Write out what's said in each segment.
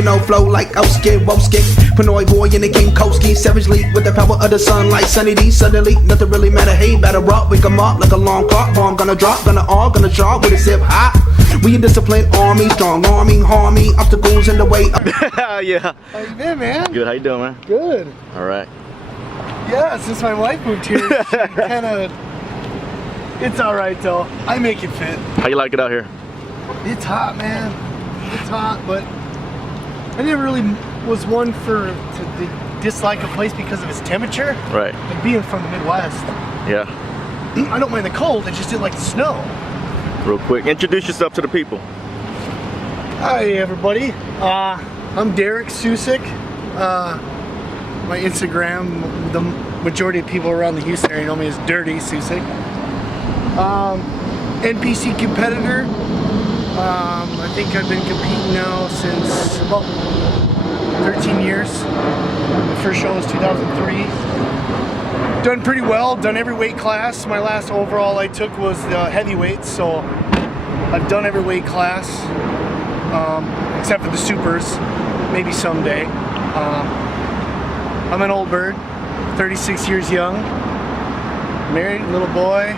you know, flow like Oski, Woski. Panoy boy in the King Koski. Savagely with the power of the sun like Sunny D. Suddenly, nothing really matter. Hey, better rock, wake 'em up like a long clock. Bomb gonna drop, gonna chart with a zip hot. We a disciplined army, strong army, harmony, obstacles in the way. Yeah. How you been, man? Good. How you doing, man? Good. All right. Yeah, since my wife moved here, kind of. It's all right though. I make it fit. How you like it out here? It's hot, man. It's hot, but I never really was one to dislike a place because of its temperature. Right. Like being from the Midwest. Yeah. I don't mind the cold. I just didn't like the snow. Real quick, introduce yourself to the people. Hi, everybody. I'm Derek Sousek. My Instagram, the majority of people around the Houston area know me as Dirty Sousek. NPC competitor. I think I've been competing now since about 13 years. The first show was 2003. Done pretty well, done every weight class. My last overall I took was heavyweight, so I've done every weight class, except for the supers, maybe someday. I'm an old bird, 36 years young, married, little boy.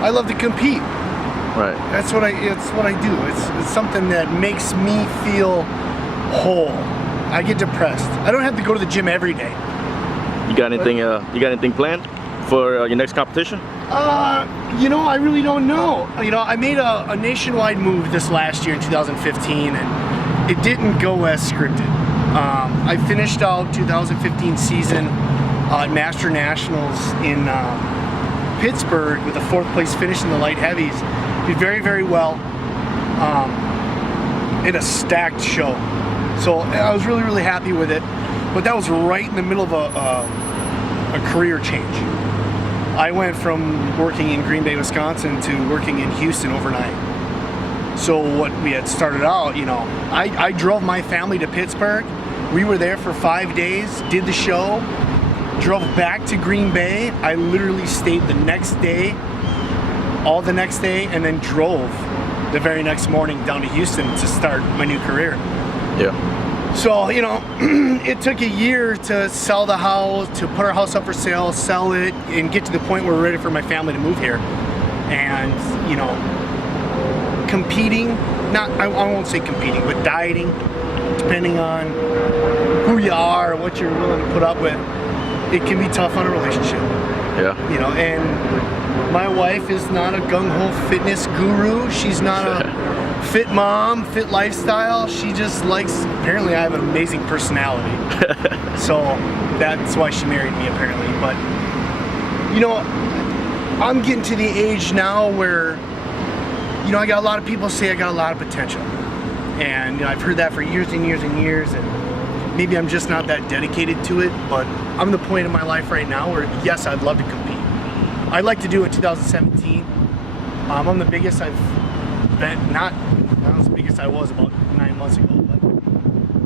I love to compete. Right. It's what I do. It's something that makes me feel whole. I get depressed. I don't have to go to the gym every day. You got anything? You got anything planned for your next competition? You know, I really don't know. You know, I made a nationwide move this last year in 2015, and it didn't go as scripted. I finished out 2015 season at Master Nationals in Pittsburgh with a 4th place finish in the light heavies. Did very, very well in a stacked show. So I was really, really happy with it. But that was right in the middle of a career change. I went from working in Green Bay, Wisconsin to working in Houston overnight. So what we had started out, you know, I drove my family to Pittsburgh. We were there for 5 days, did the show, drove back to Green Bay. I literally stayed the next day, all the next day, and then drove the very next morning down to Houston to start my new career. Yeah. So, you know, it took a year to sell the house, to put our house up for sale, sell it, and get to the point where we're ready for my family to move here. And, you know, competing, I won't say competing, but dieting, depending on who you are, what you're willing to put up with, it can be tough on a relationship. Yeah. You know, and my wife is not a gung-ho fitness guru. She's not a fit mom, fit lifestyle. She just likes, apparently I have an amazing personality. So that's why she married me, apparently. But, you know, I'm getting to the age now where, you know, I got a lot of people say I got a lot of potential. And you know, I've heard that for years and years and years, and maybe I'm just not that dedicated to it, but I'm at the point in my life right now where, yes, I'd love to compete. I'd like to do it 2017. I'm the biggest I've been, not as big as I was about 9 months ago, but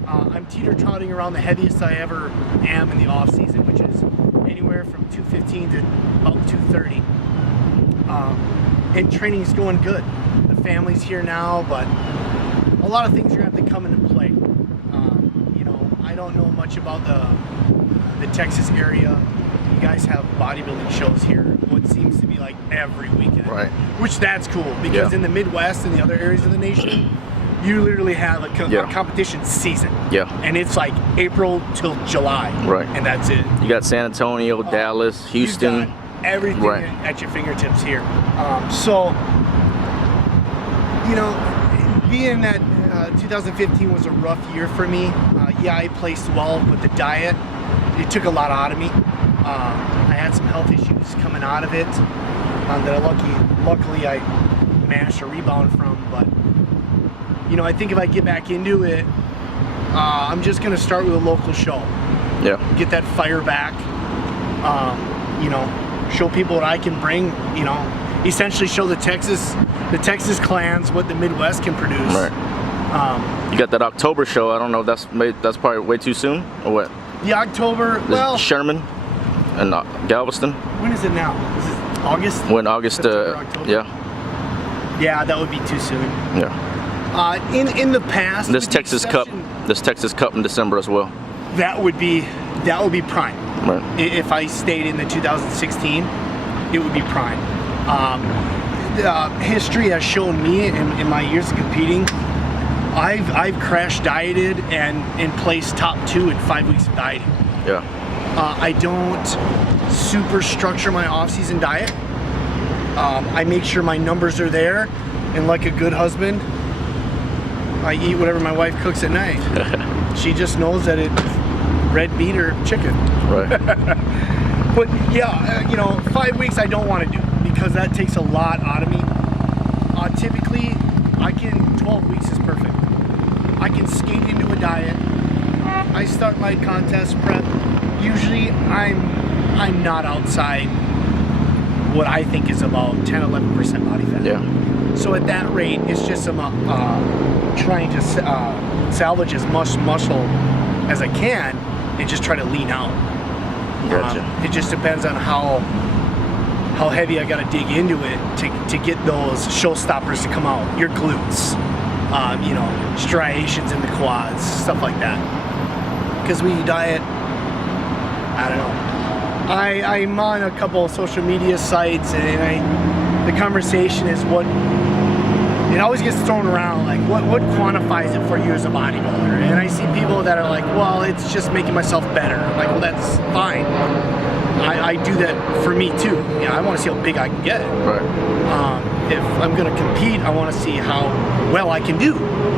I'm teeter-totting around the heaviest I ever am in the off-season, which is anywhere from 215 to about 230. And training is going good. The family's here now, but a lot of things are going to have to come into play. You know, I don't know much about the Texas area. You guys have bodybuilding shows here, what seems to be like every weekend. Right. Which that's cool, because in the Midwest and the other areas of the nation, you literally have a competition season. Yeah. And it's like April till July. Right. And that's it. You got San Antonio, Dallas, Houston. You've got everything at your fingertips here. So, you know, being that 2015 was a rough year for me. Yeah, I placed well with the diet. It took a lot out of me. I had some health issues coming out of it that luckily I managed to rebound from. But, you know, I think if I get back into it, I'm just going to start with a local show. Yeah. Get that fire back. You know, show people what I can bring, you know, essentially show the Texas clans what the Midwest can produce. Right. You got that October show. I don't know if that's probably way too soon or what? The October, well, Sherman and Galveston. When is it now? Is it August? When August, September, October? yeah. Yeah, that would be too soon. Yeah. In the past, This with the Texas Cup, exception- this Texas Cup in December as well. that would be prime. Right. If I stayed in the 2016, it would be prime. History has shown me in my years of competing, I've crash dieted and placed top 2 in 5 weeks of dieting. Yeah. I don't super structure my off-season diet. I make sure my numbers are there, and like a good husband, I eat whatever my wife cooks at night. She just knows that it's red meat or chicken. Right. But yeah, 5 weeks I don't want to do because that takes a lot out of me. Typically, 12 weeks is perfect. I can skate into a diet. I start my contest prep. Usually I'm not outside what I think is about 10-11% body fat. Yeah. So at that rate, it's just trying to salvage as much muscle as I can and just try to lean out. Gotcha. It just depends on how heavy I got to dig into it to get those showstoppers to come out. Your glutes, striations in the quads, stuff like that. Because when you diet, I don't know. I'm on a couple of social media sites, and the conversation is it always gets thrown around, like what quantifies it for you as a bodybuilder? And I see people that are like, well, it's just making myself better. I'm like, well, that's fine. I do that for me too. I want to see how big I can get. Right. If I'm going to compete, I want to see how well I can do.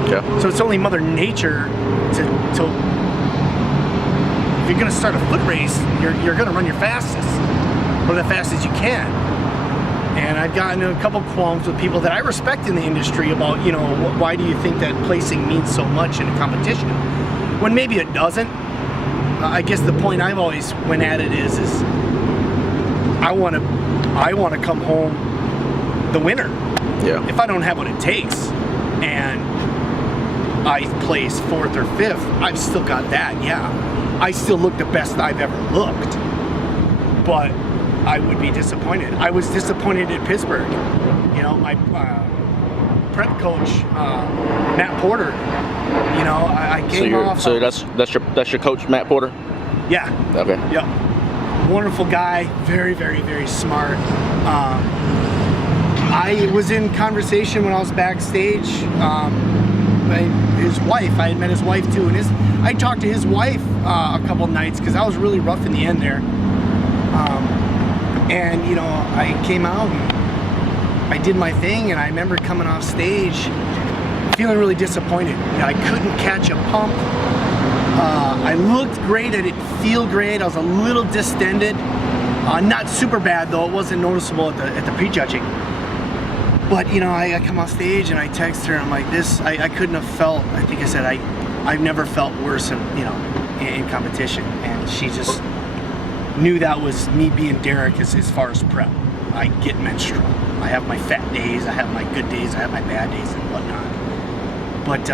Yeah. So it's only Mother Nature to if you're going to start a foot race, you're going to run your fastest, or the fastest you can. And I've gotten a couple qualms with people that I respect in the industry about, why do you think that placing means so much in a competition? When maybe it doesn't. I guess the point I've always went at it is I want to come home the winner. Yeah. If I don't have what it takes and I place 4th or 5th, I've still got that, yeah. I still look the best I've ever looked, but I would be disappointed. I was disappointed at Pittsburgh. My prep coach, Matt Porter, I came off. So that's your coach, Matt Porter? Yeah. Okay. Yep. Wonderful guy, very, very, very smart. I was in conversation when I was backstage. His wife, I had met his wife too, and I talked to his wife a couple nights because I was really rough in the end there. And I came out and I did my thing, and I remember coming off stage feeling really disappointed. I couldn't catch a pump. I looked great, I didn't feel great. I was a little distended. Not super bad though, it wasn't noticeable at the prejudging. But I come off stage and I text her, I'm like, I couldn't have felt, I think I said, I've never felt worse in competition. And she just knew that was me being Derek as far as prep. I get menstrual. I have my fat days, I have my good days, I have my bad days and whatnot. But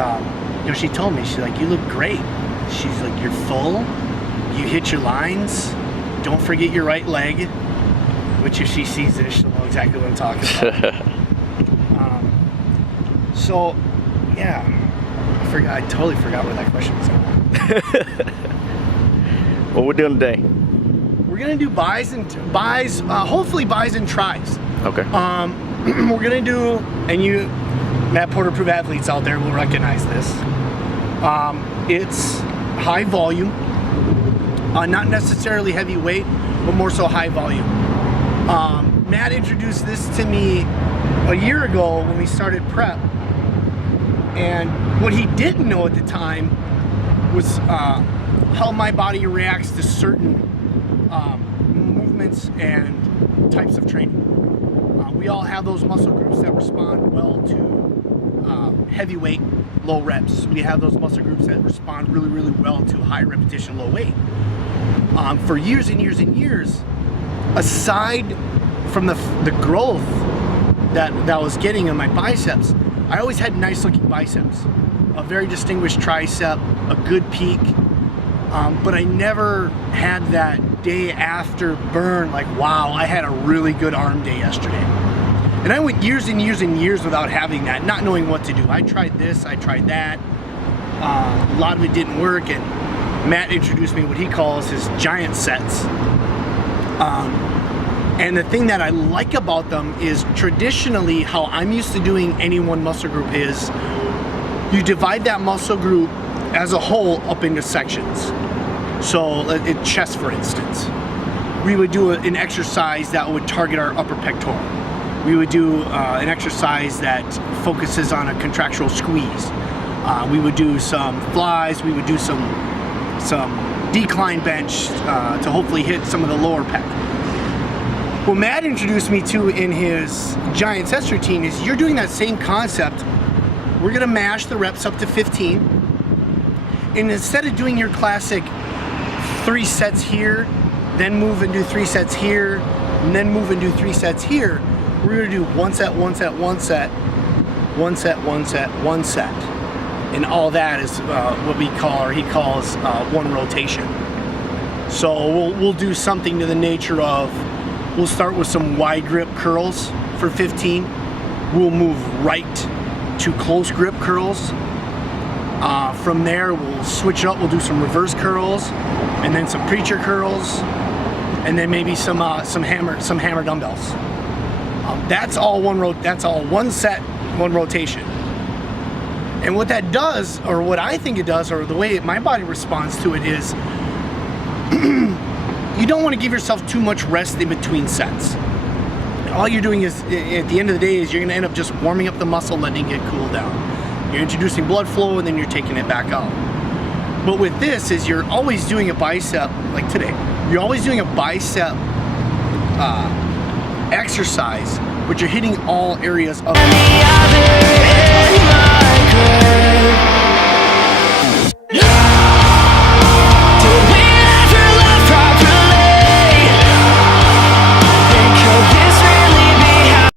she told me, she's like, you look great. She's like, you're full, you hit your lines, don't forget your right leg, which if she sees this, she'll know exactly what I'm talking about. So, yeah, I totally forgot where that question was going. What we're doing today? We're gonna do hopefully buys and tries. Okay. We're gonna do, and Matt Porter Proof athletes out there will recognize this. It's high volume, not necessarily heavy weight, but more so high volume. Matt introduced this to me a year ago when we started prep, and what he didn't know at the time was how my body reacts to certain movements and types of training. We all have those muscle groups that respond well to heavyweight, low reps. We have those muscle groups that respond really, really well to high repetition, low weight. For years and years and years, aside from the growth that I was getting in my biceps, I always had nice looking biceps, a very distinguished tricep, a good peak, but I never had that day after burn, like, wow, I had a really good arm day yesterday. And I went years and years and years without having that, not knowing what to do. I tried this, I tried that. A lot of it didn't work, and Matt introduced me what he calls his giant sets. And the thing that I like about them is traditionally how I'm used to doing any one muscle group is you divide that muscle group as a whole up into sections. So in chest, for instance, we would do an exercise that would target our upper pectoral. We would do an exercise that focuses on a contractural squeeze. We would do some flies. We would do some decline bench to hopefully hit some of the lower pec. What Matt introduced me to in his giant sets routine is you're doing that same concept. We're gonna mash the reps up to 15. And instead of doing your classic 3 sets here, then move and do 3 sets here, and then move and do 3 sets here, we're gonna do 1 set, 1 set, 1 set, 1 set, 1 set, 1 set. And all that is what we call, or he calls, 1 rotation. So we'll do something to the nature of, we'll start with some wide grip curls for 15. We'll move right to close grip curls. From there, we'll switch it up. We'll do some reverse curls, and then some preacher curls, and then maybe some hammer dumbbells. That's all that's all 1 set, 1 rotation. And what that does, or what I think it does, or the way my body responds to it is, you don't want to give yourself too much rest in between sets. All you're doing is, at the end of the day, is you're going to end up just warming up the muscle, letting it cool down. You're introducing blood flow, and then you're taking it back out. But with this, is you're always doing a bicep, like today, you're always doing a bicep exercise, but you're hitting all areas of the